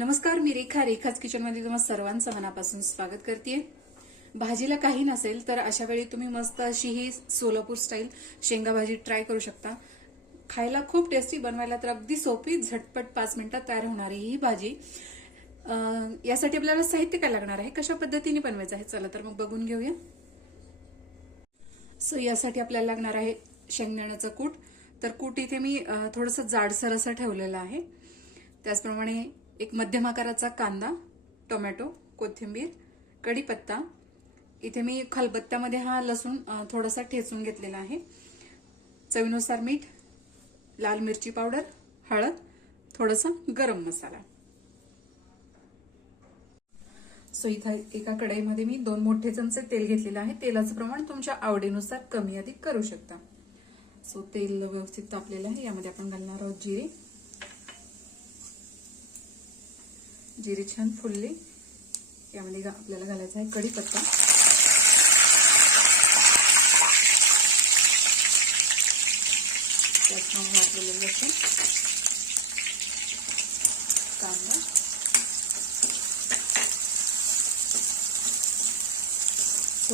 नमस्कार, मी रेखाच किचनमध्ये तुम्हाला सर्वांचं मनापासून स्वागत करते। भाजीला काही नसेल तर अशा वेळी तुम्ही मस्त अशी ही सोलापूर स्टाईल शेंगा भाजी ट्राय करू शकता। खायला खूप टेस्टी, बनवायला तर अगदी सोपी, झटपट 5 मिनिटात तयार होणारी ही भाजी। यासाठी आपल्याला साहित्य काय लागणार आहे, कशा पद्धतीने बनवायचं आहे, चला तर मग बघून घेऊया। यासाठी आपल्याला लागणार आहे शेंगदाण्याचं कूट। तर कूट इथे मी थोडंसं जाडसर असं ठेवलेलं आहे। त्याचप्रमाणे एक मध्यम आकाराचा कांदा, टोमॅटो, कोथिंबीर, कढीपत्ता, इथे मी खलबत्त्यामध्ये हा लसूण थोडासा ठेचून घेतलेला आहे, चवीनुसार मीठ, लाल मिरची पावडर, हळद, थोडासा गरम मसाला। इथे एका कढईमध्ये मी 2 मोठे चमचे तेल घेतलेले आहे। तेलाचं प्रमाण तुमच्या आवडीनुसार कमी अधिक करू शकता। तेल व्यवस्थित तापलेलं आहे, यामध्ये आपण घालणार आहोत जिरे। जिरे छान फुलले, यामध्ये आपल्याला घालायचा आहे कढीपत्ता, त्याचप्रमाणे घातलेलं लसूण, कांदा,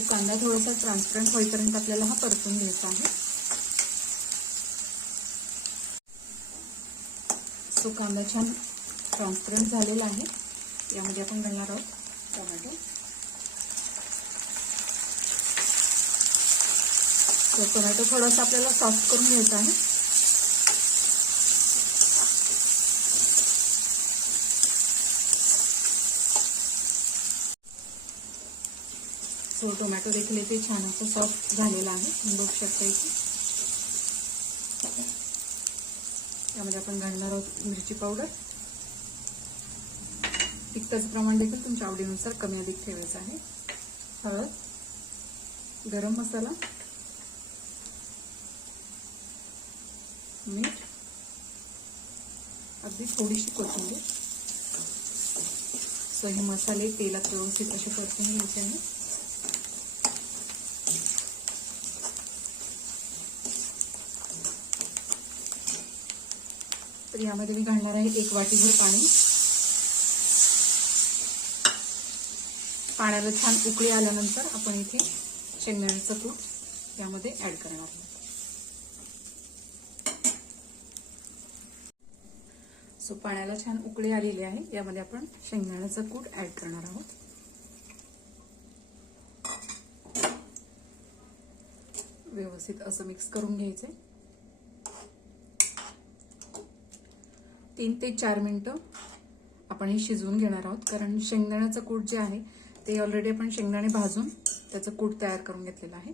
कांदा थोडासा ट्रान्सपरंट होईपर्यंत आपल्याला हा परतून घ्यायचा आहे। कांदा छान ट्रान्सपरंट झालेला आहे, यामध्ये आपण घालणार आहोत टोमॅटो। टोमॅटो थोडासा आपल्याला सॉफ्ट करून घ्यायचा आहे। टोमॅटो देखील इथे छान असं सॉफ्ट झालेला आहे, तुम्ही बघू शकता इथे। यामध्ये आपण घालणार आहोत मिरची पावडर। तिखटाचं प्रमाण देखील तुमच्या आवडीनुसार कमी अधिक ठेवायचं आहे। हळद, गरम मसाला, मीठ, अगदी थोडीशी कोथिंबीर। हे मसाले तेलात व्यवस्थित असे परतून घ्यायचे आहे। तर यामध्ये मी घालणार आहे 1 वाटीभर पाणी। पाण्याला छान उकळी आल्यानंतर आपण इथे शेंगदाण्याचं कूट यामध्ये ऍड करणार आहोत। पाण्याला छान उकळी आलेली आहे, यामध्ये आपण शेंगदाण्याचं कूट ऍड करणार आहोत। व्यवस्थित असं मिक्स करून घ्यायचंय। 3 ते 4 मिनिटं आपण हे शिजवून घेणार आहोत, कारण शेंगदाण्याचं कूट जे आहे ते ऑलरेडी आपण शेंगदाणे भाजून त्याचं कूट तयार करून घेतलेलं आहे।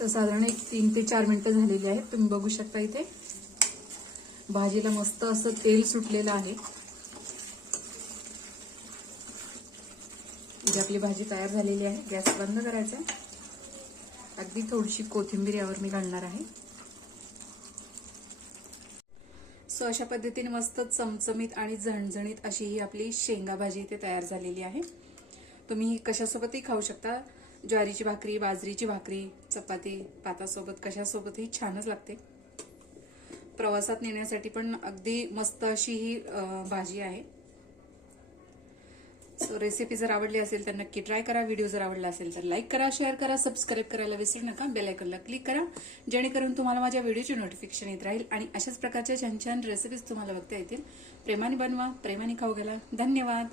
तर साधारण 3 ते 4 मिनिटं झालेली आहेत, तुम्ही बघू शकता इथे भाजीला मस्त असं तेल सुटलेलं आहे। इथे आपली भाजी तयार झालेली आहे, गॅस बंद करायचा। अगदी थोडीशी कोथिंबीर यावर मी घालणार आहे। अशा पद्धतीने मस्त चमचमीत आणि झणझणीत अशी ही आपली शेंगा भाजी इथे तयार झालेली आहे। तुम्ही कशासोबतही खाऊ शकता, ज्वारीची भाकरी, बाजरीची भाकरी, चपाती, भातासोबत, कशासोबतही छानच लागते। प्रवासात नेण्यासाठी पण अगदी मस्त अशी ही भाजी आहे। रेसिपी जर आवडली असेल तर नक्की ट्राय करा। व्हिडिओ जर आवडला असेल तर लाईक करा, शेअर करा, सबस्क्राईब करायला विसरू नका। बेल आयकॉनला क्लिक करा, जेणेकरून तुम्हाला माझ्या व्हिडिओचे नोटिफिकेशन येत राहील आणि अशाच प्रकारच्या छान छान रेसिपीज तुम्हाला बघता येतील। प्रेमाने बनवा, प्रेमाने खाऊ घाला। धन्यवाद।